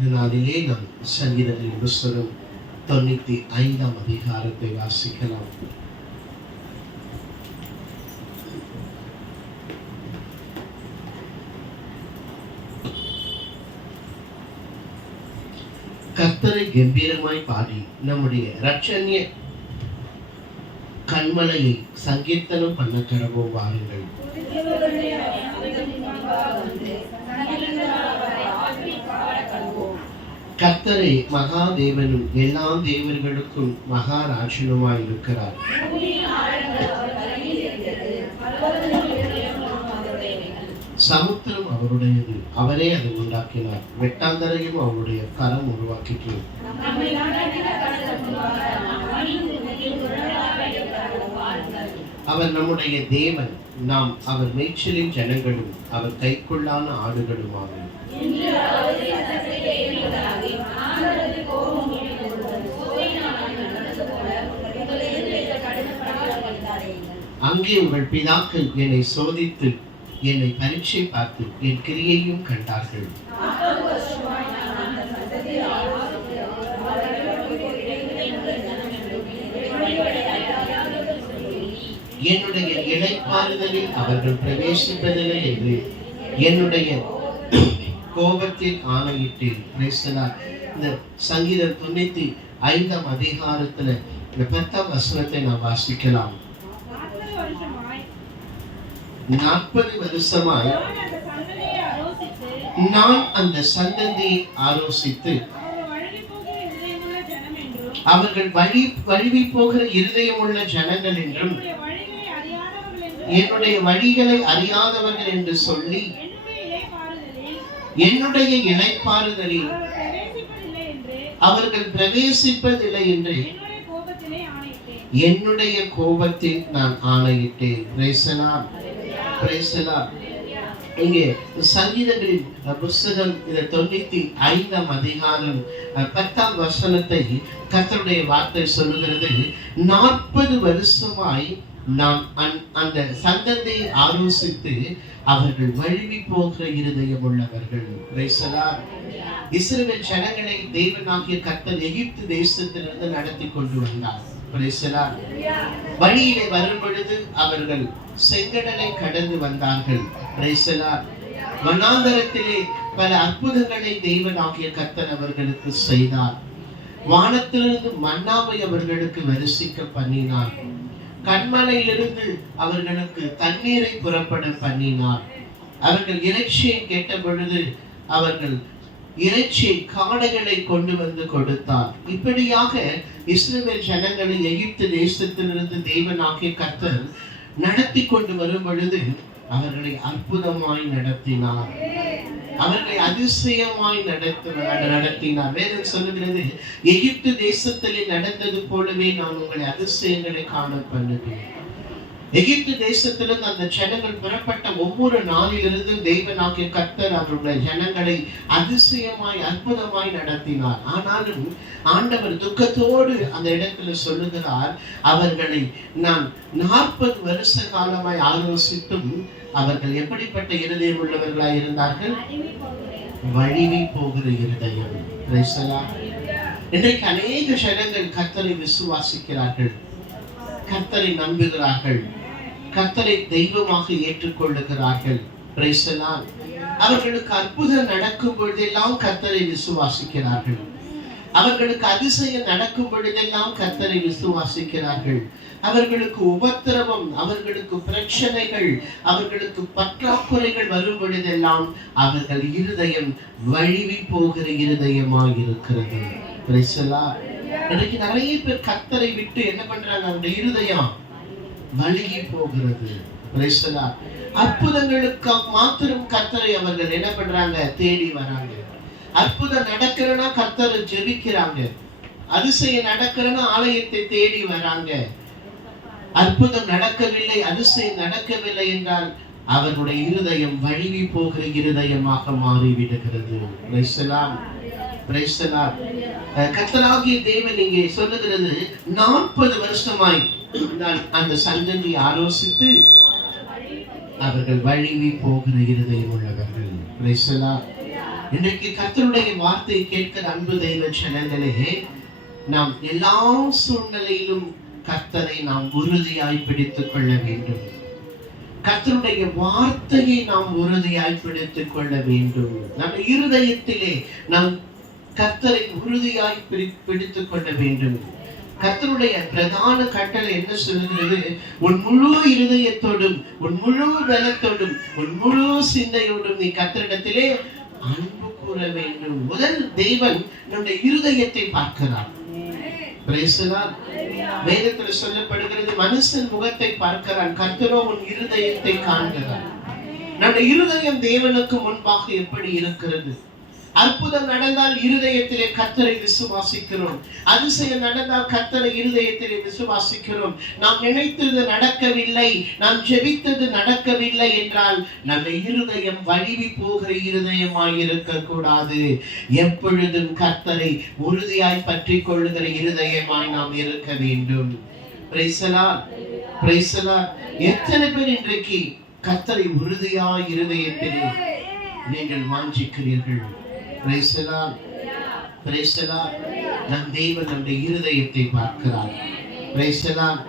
இந்த நாளிலே நாம் சங்கீதங்களின் புஸ்தகம் 95ஆம் அதிகாரத்தை வாசிக்கலாம். கர்த்தரை கம்பீரமாய் பாடி நம்முடைய இரட்சணிய கண்மலையை சங்கீர்த்தனம் பண்ண கடவோம் வாருங்கள். கர்த்தரை மகாதேவனும் எல்லா தேவர்களுக்கும் மகாராஜனுமாய் இருக்கிறார். சமுத்திரம் அவருடையது, அவரே அதை உண்டாக்கினார். வெட்டாந்தரையும் அவருடைய கரம் உருவாக்கிட்டு. அவர் நம்முடைய தேவன், நாம் அவர் மேய்ச்சலின் ஜனங்களும் அவர் கைக்குள்ளான ஆடுகளுமாகும். அங்கே உங்கள் பிதாக்கள் என்னை சோதித்து என்னை பரீட்சை பார்த்து என் கிரியையும் கண்டார்கள். என்னுடைய இளைப்பாறுதலில் அவர்கள் பிரவேசிப்பதில்லை என்று என்னுடைய கோபத்தில் ஆணையிட்டேன். இந்த சங்கீதம் 95ஆம் அதிகாரத்துல இந்த 10ஆம் வசனத்தை நாம் வாசிக்கலாம். 40 வருஷமாய் நான் அந்த சந்ததியை ஆலோசித்து அவர்கள் வழுவி போகிற இருதயமுள்ள ஜனங்கள் என்றும் என்னுடைய வழிகளை அறியாதவர்கள் என்று சொல்லி என்னுடைய இளைப்பாறுதலில் அவர்கள் பிரவேசிப்பதில்லை என்று என்னுடைய கோபத்தில் நான் ஆணையிட்டேன். இங்கே சங்கீதங்களின் புஸ்தகம் 95ஆம் அதிகாரம் 10ஆம் வசனத்தை கர்த்தருடைய வார்த்தை சொல்லுகிறது. 40 வருஷமாய் நான் அந்த சந்ததியை ஆலோசித்து அவர்கள் வழுவி போகிற இருதயம் உள்ளவர்கள். இஸ்ரவேல் ஜனங்களை தேவனாகிய கர்த்தர் எகிப்து தேசத்திலிருந்து நடத்தி கொண்டு வந்தார். வழியிலே வரும் பொழுது அவர்கள் செங்கடலை கடந்து வந்தார்கள். வனாந்தரத்திலே பல அற்புதங்களை தேவனாகிய கர்த்தர் அவர்களுக்கு செய்தார். வானத்திலிருந்து மன்னாவை அவர்களுக்கு வரிசிக்க பண்ணினார். கண்மலையிலிருந்து அவர்களுக்கு தண்ணீரை புறப்பட பண்ணினார். அவர்கள் இறைச்சியை கேட்ட பொழுது அவர்கள் இறைச்சியை காடைகளை கொண்டு வந்து கொடுத்தார். இப்படியாக இஸ்ரவேல் ஜனங்களை எகிப்து தேசத்திலிருந்து தேவனாகிய கர்த்தர் நடத்தி கொண்டு வரும் பொழுது அவர்களை அற்புதமாய் நடத்தினார். அவர்களை அதிசயமாய் நடத்தினார். வேதம் சொல்லுகிறது, எகிப்து தேசத்திலே நடந்தது போலவே நான் உங்களை அதிசயங்களை காண பண்ணுவேன். எகிப்து தேசத்திலிருந்து அந்த ஜனங்கள் புறப்பட்ட ஒவ்வொரு நாளிலிருந்து தேவனாகிய கர்த்தர் அவருடைய ஜனங்களை அதிசயமாய் அற்புதமாய் நடத்தினார். ஆனாலும் ஆண்டவர் துக்கத்தோடு அந்த இடத்துல சொல்லுகிறார், அவர்களை நான் 40 வருஷ காலமாய் ஆலோசித்தும் அவர்கள் எப்படிப்பட்ட இருதயம் உள்ளவர்களாய் இருந்தார்கள்? வழுவி போகிற இருதயம். இன்றைக்கு அநேக ஜனங்கள் கர்த்தரை விசுவாசிக்கிறார்கள், கர்த்தரை நம்புகிறார்கள், கர்த்தரை தெய்வமாக ஏற்றுக்கொள்ளுகிறார்கள். அவர்களுக்கு அற்புதம் நடக்கும் பொழுதெல்லாம் கர்த்தரை விசுவாசிக்கிறார்கள். அவர்களுக்கு அதிசயம் நடக்கும் பொழுதெல்லாம் கர்த்தரை விசுவாசிக்கிறார்கள். அவர்களுக்கு உபத்திரவம், அவர்களுக்கு பிரச்சனைகள், அவர்களுக்கு பற்றாக்குறைகள் வரும் பொழுதெல்லாம் அவர்கள் இருதயம் வழுவி போகிற இருதயமாக இருக்கிறது. இன்னைக்கு நிறைய பேர் கர்த்தரை விட்டு என்ன பண்றாங்க? அவருடைய இருதயம் வழுகி போகிறது. அற்புதங்களுக்காக மாத்திரம் கர்த்தரை அவர்கள் என்ன பண்றாங்க? தேடி வராங்க. அற்புதம் நடக்கிறனா கர்த்தரை ஜெபிக்கிறாங்க. அதிசயம் நடக்கிறனா ஆலயத்தை தேடி வராங்க. அற்புதம் நடக்கவில்லை, அதிசயம் நடக்கவில்லை என்றால் அவர்களுடைய இருதயம் வழுவி போகிற இருதயமாக மாறிவிடுகிறது. கர்த்தராகிய தேவன் இங்கே சொல்லுகிறது, 40 வருஷமாய் நான் அந்த சந்ததியை ஆலோசித்து அவர்கள் வழுவி போகிற இருதயம் உள்ளவர்கள். இன்றைக்கு கர்த்தருடைய வார்த்தையை கேட்கிற அன்பு தெய்வ ஜனங்களே, நாம் எல்லா சூழ்நிலையிலும் கர்த்தரை நாம் உறுதியாய் பிடித்துக் கொள்ள வேண்டும். கர்த்தருடைய வார்த்தையை நாம் உறுதியாய் பிடித்துக் கொள்ள வேண்டும். நம் இருதயத்திலே நாம் கர்த்தரை உறுதியாய் பிடித்துக் கொள்ள வேண்டும். கர்த்தருடைய பிரதான கட்டளை என்ன சொல்கிறது? உன் முழு இருதயத்தோடும், உன் முழு பலத்தோடும், உன் முழு சிந்தையோடும் நீ கர்த்தரிடத்திலே அன்பு கூற வேண்டும். முதல் தேவன் நம்முடைய இருதயத்தை பார்க்கிறார். வேதத்தில் சொல்லப்படுகிறது, மனுஷன் முகத்தை பார்க்கிறான், கர்த்தரோ உன் இருதயத்தை காண்கிறார். நம்முடைய இருதயம் தேவனுக்கு முன்பாக எப்படி இருக்கிறது? அற்புதம் நடந்தால் இருதயத்திலே கர்த்தரை விசுவாசிக்கிறோம். அதிசயம் நடந்தால் கர்த்தரை இருதயத்திலே விசுவாசிக்கிறோம். நாம் நினைத்தது நடக்கவில்லை, நாம் ஜெபித்தது நடக்கவில்லை என்றால் நம்ம இருதயம் வலிவி போகிற இருதயமாய் இருக்க கூடாது. எப்பொழுதும் கர்த்தரை உறுதியாய் பற்றி கொள்ளுகிற இருதயமாய் நாம் இருக்க வேண்டும். Praise the Lord, praise the Lord. எத்தனை பேர் இன்றைக்கு கர்த்தரை உறுதியாய் இருதயத்தில் நீங்கள் வாஞ்சிக்கிறீர்கள்? Praise the Lord, praise the Lord. நம் தேவன் நம்முடைய இருதயத்தை பார்க்கிறார். Praise the Lord.